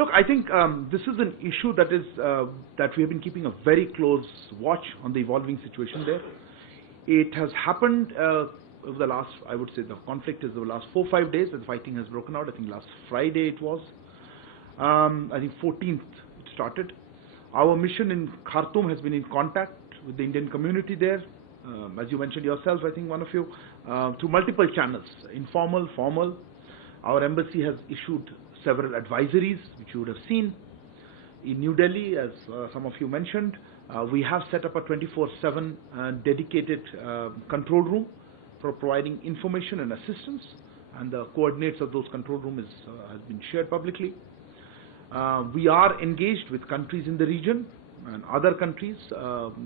Look, I think this is an issue that is that we have been keeping a very close watch on the evolving situation there. It has happened over the last, I would say, the conflict is over the last 4-5 days. The fighting has broken out. I think last Friday it was. I think 14th it started. Our mission in Khartoum has been in contact with the Indian community there, as you mentioned yourself, I think one of you, through multiple channels, informal, formal. Our embassy has issued several advisories, which you would have seen. In New Delhi, as some of you mentioned, we have set up a 24/7 dedicated control room for providing information and assistance, and the coordinates of those control rooms has been shared publicly. We are engaged with countries in the region and other countries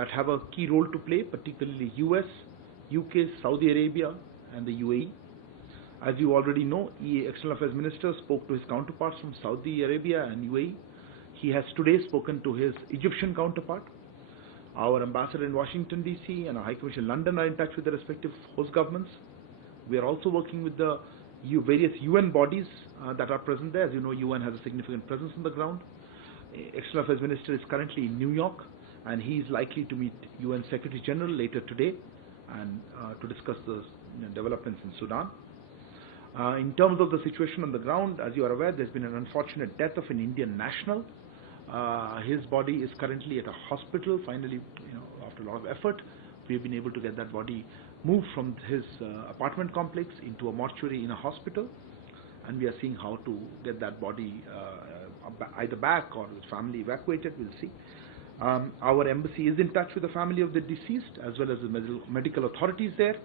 that have a key role to play, particularly US, UK, Saudi Arabia, and the UAE. As you already know, External Affairs Minister spoke to his counterparts from Saudi Arabia and UAE. He has today spoken to his Egyptian counterpart. Our ambassador in Washington, D.C. and our High Commission in London are in touch with the respective host governments. We are also working with the various UN bodies that are present there. As you know, UN has a significant presence on the ground. External Affairs Minister is currently in New York, and he is likely to meet UN Secretary General later today and to discuss the developments in Sudan. In terms of the situation on the ground, as you are aware, there's been an unfortunate death of an Indian national. His body is currently at a hospital. Finally, after a lot of effort, we've been able to get that body moved from his apartment complex into a mortuary in a hospital, and we are seeing how to get that body either back or his family evacuated. We'll see. Our embassy is in touch with the family of the deceased as well as the medical authorities there.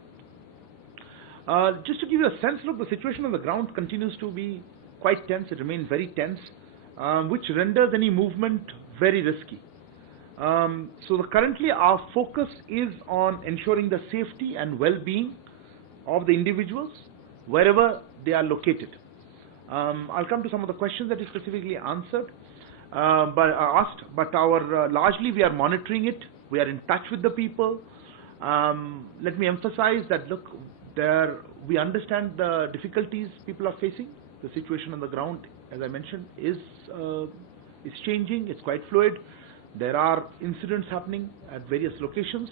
Just to give you a sense, look, the situation on the ground continues to be quite tense. It remains very tense, which renders any movement very risky. So currently our focus is on ensuring the safety and well-being of the individuals wherever they are located. I'll come to some of the questions that you specifically answered, but largely we are monitoring it. We are in touch with the people. Let me emphasize that, look, we understand the difficulties people are facing. The situation on the ground, as I mentioned, is changing. It's quite fluid. There are incidents happening at various locations,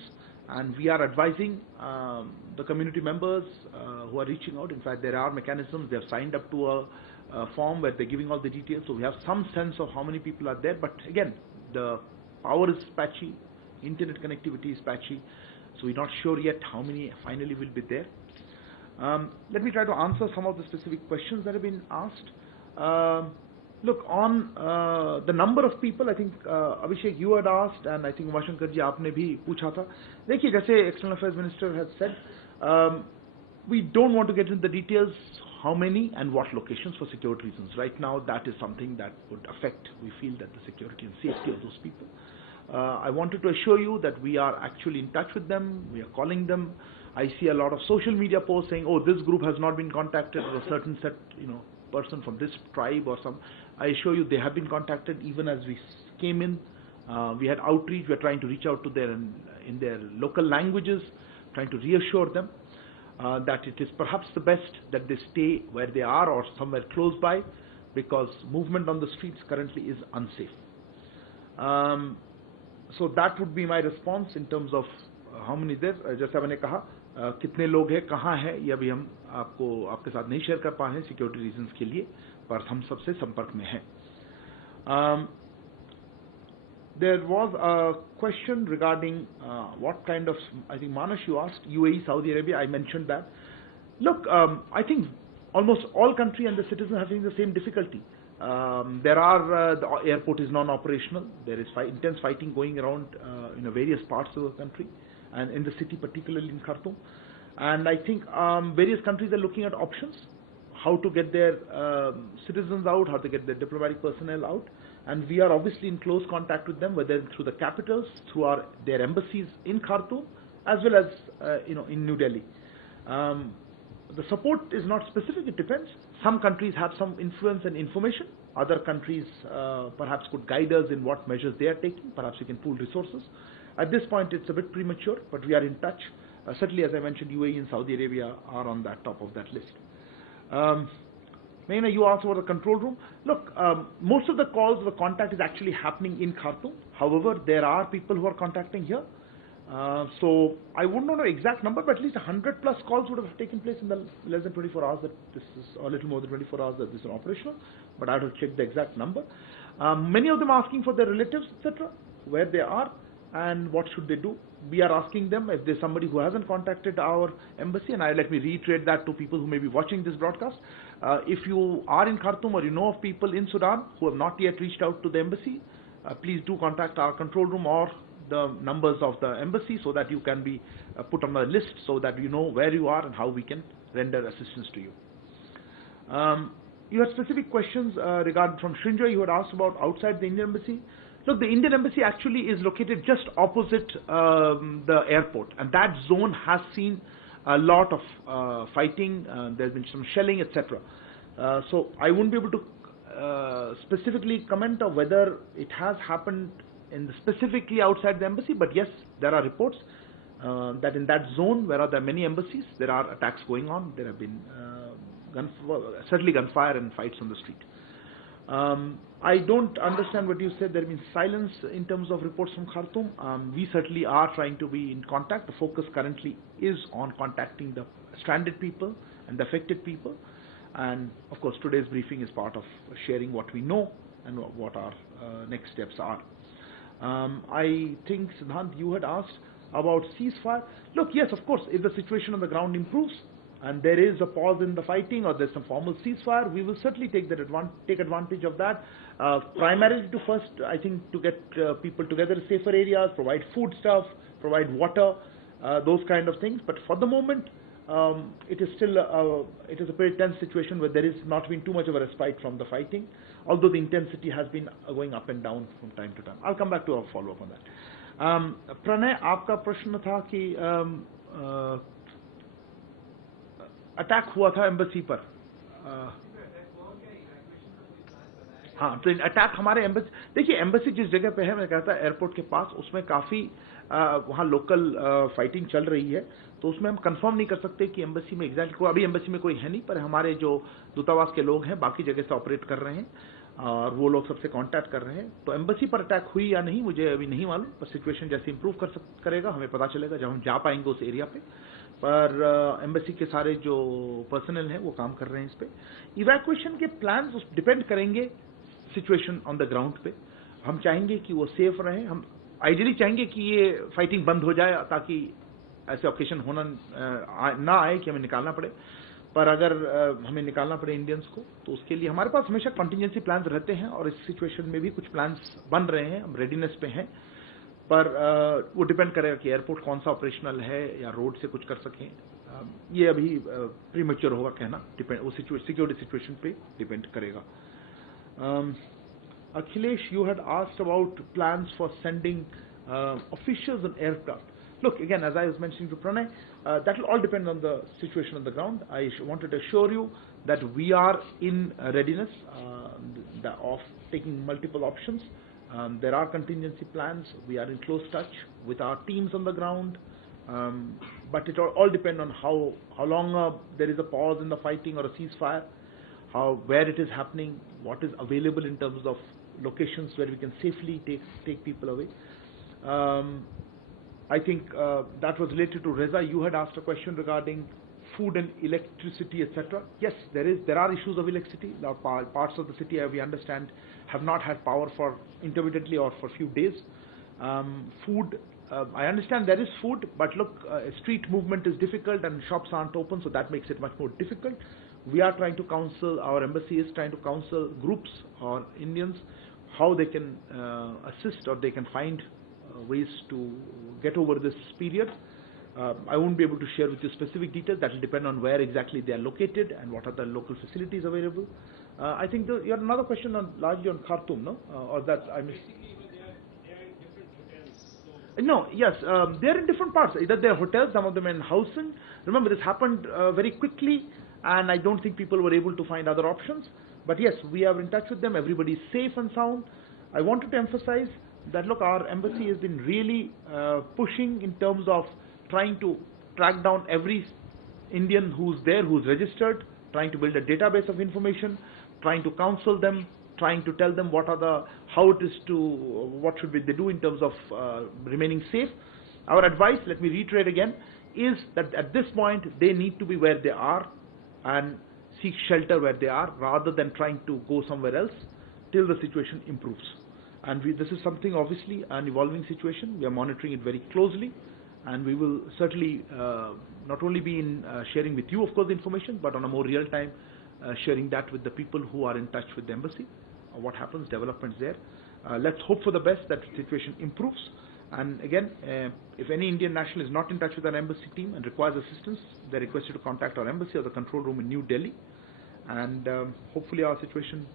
and we are advising the community members who are reaching out. In fact, there are mechanisms. They have signed up to a form where they're giving all the details, so we have some sense of how many people are there. But again, the power is patchy, internet connectivity is patchy, so we're not sure yet how many finally will be there. Let me try to answer some of the specific questions that have been asked. Look, on the number of people, I think Abhishek, you had asked, and I think Umashankar ji, आपने भी पूछा था. देखिए, जैसे External Affairs Minister has said, we don't want to get into the details how many and what locations for security reasons. Right now, that is something that would affect, we feel, that the security and safety of those people. I wanted to assure you that we are actually in touch with them. We are calling them. I see a lot of social media posts saying, oh, this group has not been contacted, or a certain set, person from this tribe or some. I assure you they have been contacted even as we came in. We had outreach. We are trying to reach out to them in their local languages, trying to reassure them that it is perhaps the best that they stay where they are or somewhere close by, because movement on the streets currently is unsafe. So that would be my response in terms of how many there. जैसा मैंने कहा, कितने लोग हैं, कहाँ हैं, ये अभी हम आपके साथ नहीं शेयर कर पाए हैं सिक्योरिटी रीजंस के लिए, पर हम सबसे संपर्क में हैं. There was a question regarding what kind of, I think Manas, you asked, UAE, Saudi Arabia, I mentioned that. Look, I think almost all countries and the citizens are having the same difficulty. The airport is non-operational. There is intense fighting going around in various parts of the country, and in the city, particularly in Khartoum. And I think various countries are looking at options, how to get their citizens out, how to get their diplomatic personnel out. And we are obviously in close contact with them, whether through the capitals, through their embassies in Khartoum, as well as in New Delhi. The support is not specific, it depends. Some countries have some influence and information. Other countries perhaps could guide us in what measures they are taking. Perhaps we can pool resources. At this point, it's a bit premature, but we are in touch. Certainly, as I mentioned, UAE and Saudi Arabia are on that top of that list. Meena, you asked about the control room. Look, most of the calls, the contact is actually happening in Khartoum. However, there are people who are contacting here. So I wouldn't know the exact number, but at least 100 plus calls would have taken place in the less than 24 hours that this is, or a little more than 24 hours that this is operational. But I have to check the exact number. Many of them are asking for their relatives, etc., where they are and what should they do. We are asking them if there's somebody who hasn't contacted our embassy, and let me reiterate that to people who may be watching this broadcast. If you are in Khartoum or you know of people in Sudan who have not yet reached out to the embassy, please do contact our control room or the numbers of the embassy so that you can be put on the list so that you know where you are and how we can render assistance to you. You had specific questions regarding from Srinjoy. You had asked about outside the Indian embassy. Look, the Indian embassy actually is located just opposite the airport, and that zone has seen a lot of fighting. There's been some shelling, etc. So I won't be able to specifically comment on whether it has happened specifically outside the embassy, but yes, there are reports that in that zone where there are many embassies, there are attacks going on. There have been certainly gunfire and fights on the street. I don't understand what you said. There has been silence in terms of reports from Khartoum. We certainly are trying to be in contact. The focus currently is on contacting the stranded people and the affected people. And of course, today's briefing is part of sharing what we know and what our next steps are. I think, Siddhant, you had asked about ceasefire. Look, yes, of course, if the situation on the ground improves and there is a pause in the fighting or there's some formal ceasefire, we will certainly take advantage of that. Primarily to first, I think, to get people together in safer areas, provide food stuff, provide water, those kind of things. But for the moment, it is still it is a very tense situation where there is not been too much of a respite from the fighting, although the intensity has been going up and down from time to time. I'll come back to a follow-up on that. Pranay, आपका प्रश्न था कि attack हुआ था embassy पर. हाँ, तो attack हमारे एम्बेसी, देखिए एम्बेसी जिस जगह पे है, मैं कहता एयरपोर्ट के पास, उसमें काफ़ी वहाँ लोकल फाइटिंग चल रही है, तो उसमें हम कंफर्म नहीं कर सकते कि एम्बेसी में एग्जैक्टली कोई, अभी एम्बेसी में कोई है नहीं, पर हमारे जो दूतावास के लोग हैं बाकी जगह से ऑपरेट कर रहे हैं और वो लोग सबसे कांटेक्ट कर रहे हैं. तो एम्बेसी पर अटैक हुई या नहीं मुझे अभी नहीं मालूम, पर सिचुएशन जैसे इंप्रूव करेगा हमें पता चलेगा जब हम जा पाएंगे उस एरिया पे. पर एम्बेसी के सारे जो पर्सनल हैं वो काम कर रहे हैं इस पे. इवैक्यूएशन के प्लान्स डिपेंड करेंगे सिचुएशन ऑन द ग्राउंड पे. हम चाहेंगे कि वो सेफ रहें. हम आइडियली चाहेंगे कि ये फाइटिंग बंद हो जाए ताकि ऐसे ऑकेशन होना ना आए कि हमें निकालना पड़े. पर अगर हमें निकालना पड़े इंडियंस को, तो उसके लिए हमारे पास हमेशा कंटिजेंसी प्लान्स रहते हैं और इस सिचुएशन में भी कुछ प्लान्स बन रहे हैं. हम रेडीनेस पे हैं, पर वो डिपेंड करेगा कि एयरपोर्ट कौन सा ऑपरेशनल है या रोड से कुछ कर सकें. ये अभी प्रीमेच्योर होगा कहना, डिपेंड वो सिक्योरिटी सिचुएशन पे डिपेंड करेगा. Akhilesh, you had asked about plans for sending officials on aircraft. Look, again, as I was mentioning to Pranay, that will all depend on the situation on the ground. I wanted to assure you that we are in readiness of taking multiple options. There are contingency plans. We are in close touch with our teams on the ground. But it all depends on how long there is a pause in the fighting or a ceasefire, where it is happening, what is available in terms of locations where we can safely take people away. I think that was related to Reza. You had asked a question regarding food and electricity, etc. Yes, there are issues of electricity. Parts of the city, we understand, have not had power for intermittently or for a few days. Food, I understand there is food, but look, street movement is difficult and shops aren't open, so that makes it much more difficult. We are trying to counsel, our embassy is trying to counsel groups or Indians how they can assist or they can find ways to get over this period. I won't be able to share with you specific details. That will depend on where exactly they are located and what are the local facilities available. I think you had another question largely on Khartoum, no? Or that I missed. They are in different hotels. So no, yes, they are in different parts. Either they are hotels, some of them in housing. Remember, this happened very quickly, and I don't think people were able to find other options. But yes, we are in touch with them. Everybody is safe and sound. I wanted to emphasize that, look, our embassy has been really pushing in terms of trying to track down every Indian who's there, who's registered, trying to build a database of information, trying to counsel them, trying to tell them how it is to, what should they do in terms of remaining safe. Our advice, let me reiterate again, is that at this point they need to be where they are and seek shelter where they are rather than trying to go somewhere else till the situation improves. And this is something, obviously, an evolving situation. We are monitoring it very closely, and we will certainly not only be in sharing with you, of course, the information, but on a more real-time sharing that with the people who are in touch with the embassy, what happens, developments there. Let's hope for the best, that the situation improves. And again, if any Indian national is not in touch with our embassy team and requires assistance, they're requested to contact our embassy or the control room in New Delhi. And hopefully our situation,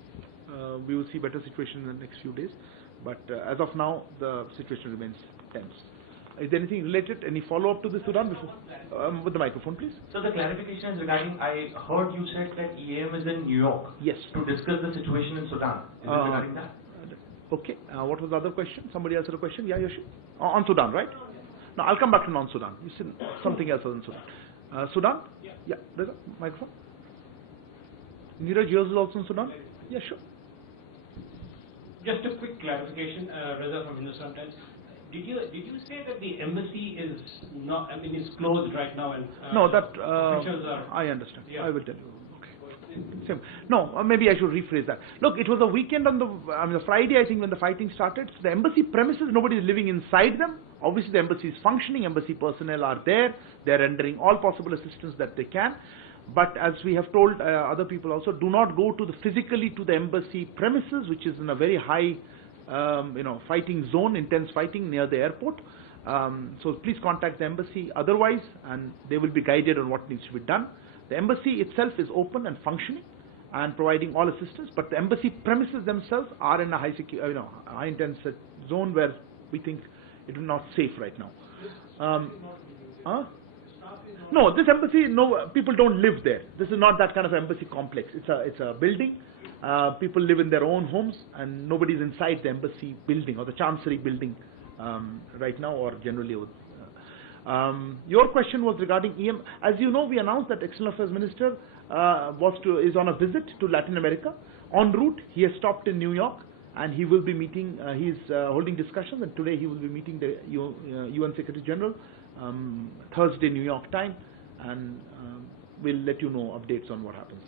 we will see better situation in the next few days. But as of now, the situation remains tense. Is there anything related, any follow-up to this, Sudan? Before, with the microphone, please. So the clarification is regarding, I heard you said that EAM is in New York. Yes. To discuss the situation in Sudan. Is it regarding that? Okay. What was the other question? Somebody answered a question? Yeah, Yoshi? On Sudan, right? No, I'll come back to non-Sudan. You said something else other than Sudan. Sudan? Yeah. Yeah. There's a microphone. Neeraj, yours is also in Sudan? Yeah, sure. Just a quick clarification, Reza from Hindustan Times. Did you say that the embassy is not, I mean, is closed right now and no, that officials are? I understand. Yeah. I will tell you. Same. No, maybe I should rephrase that. Look, it was a weekend on the Friday, I think, when the fighting started. So the embassy premises, nobody is living inside them. Obviously, the embassy is functioning. Embassy personnel are there. They are rendering all possible assistance that they can. But as we have told other people also, do not go physically to the embassy premises, which is in a very high, fighting zone, intense fighting near the airport. So please contact the embassy otherwise, and they will be guided on what needs to be done. The embassy itself is open and functioning and providing all assistance, but the embassy premises themselves are in a high intense zone where we think it is not safe right now. No, this embassy, no, people don't live there. This is not that kind of embassy complex. It's a building. People live in their own homes, and nobody's inside the embassy building or the chancery building right now, or generally. Your question was regarding EM. As you know, we announced that External Affairs Minister is on a visit to Latin America. En route, he has stopped in New York, and he will be meeting. He's holding discussions, and today he will be meeting the UN Secretary General. Thursday, New York time, and we'll let you know updates on what happens.